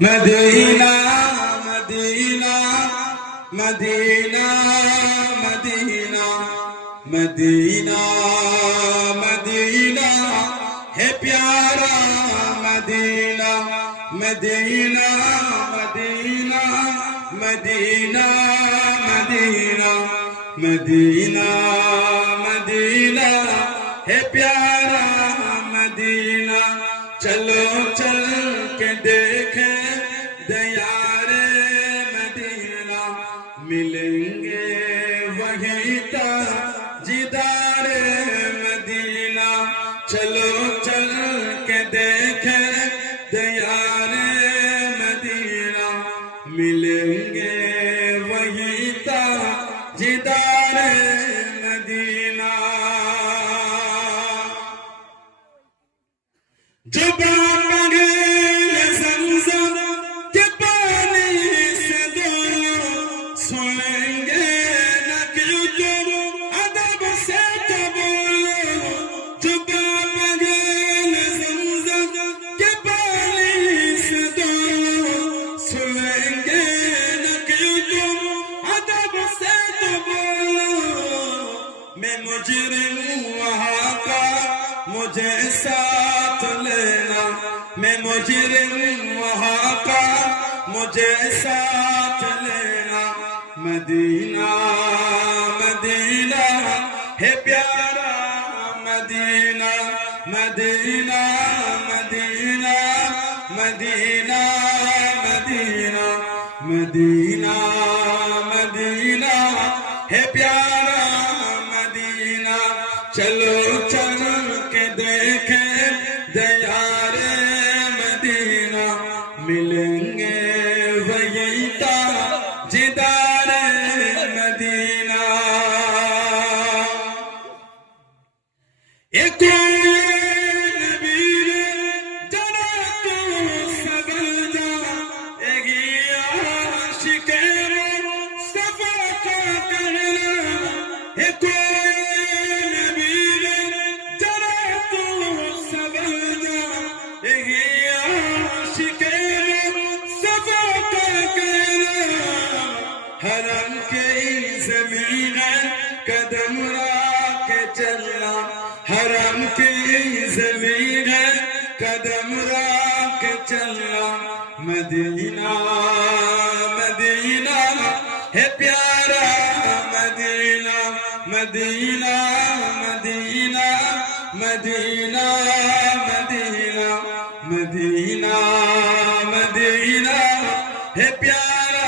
مدینہ مدینہ مدینہ مدینہ مدینہ مدینہ ہے پیارا مدینہ مدینہ مدینہ مدینہ مدینہ مدینہ مدینہ ہے پیارا مدینہ چلو چل کے دیکھیں دیار مدینہ ملیں گے وہیں تاجدار مدینہ چلو چل کے دیکھیں دیار مدینہ ملیں گے وہیں تاجدار مدینہ جو میں مجرم وہاں کا مجھے ساتھ لینا میں مجرم وہاں کا مجھے ساتھ لینا مدینہ مدینہ ہے پیارا مدینہ مدینہ مدینہ مدینہ مدینہ مدینہ مدینہ ہے پیارا چلو چل کے دیکھیں دیار مدینہ ملیں گے وہیں تاجدار مدینہ ایک نبی جنا تو سبدا ایک عاشق صفا کا کرنا ایک حرم کی زمین قدم را کے چلنا حرم کی زمین قدم را کے چلنا مدینہ مدینہ ہے پیارا مدینہ مدینہ مدینہ مدینہ مدینہ مدینہ مدینہ ہے پیارا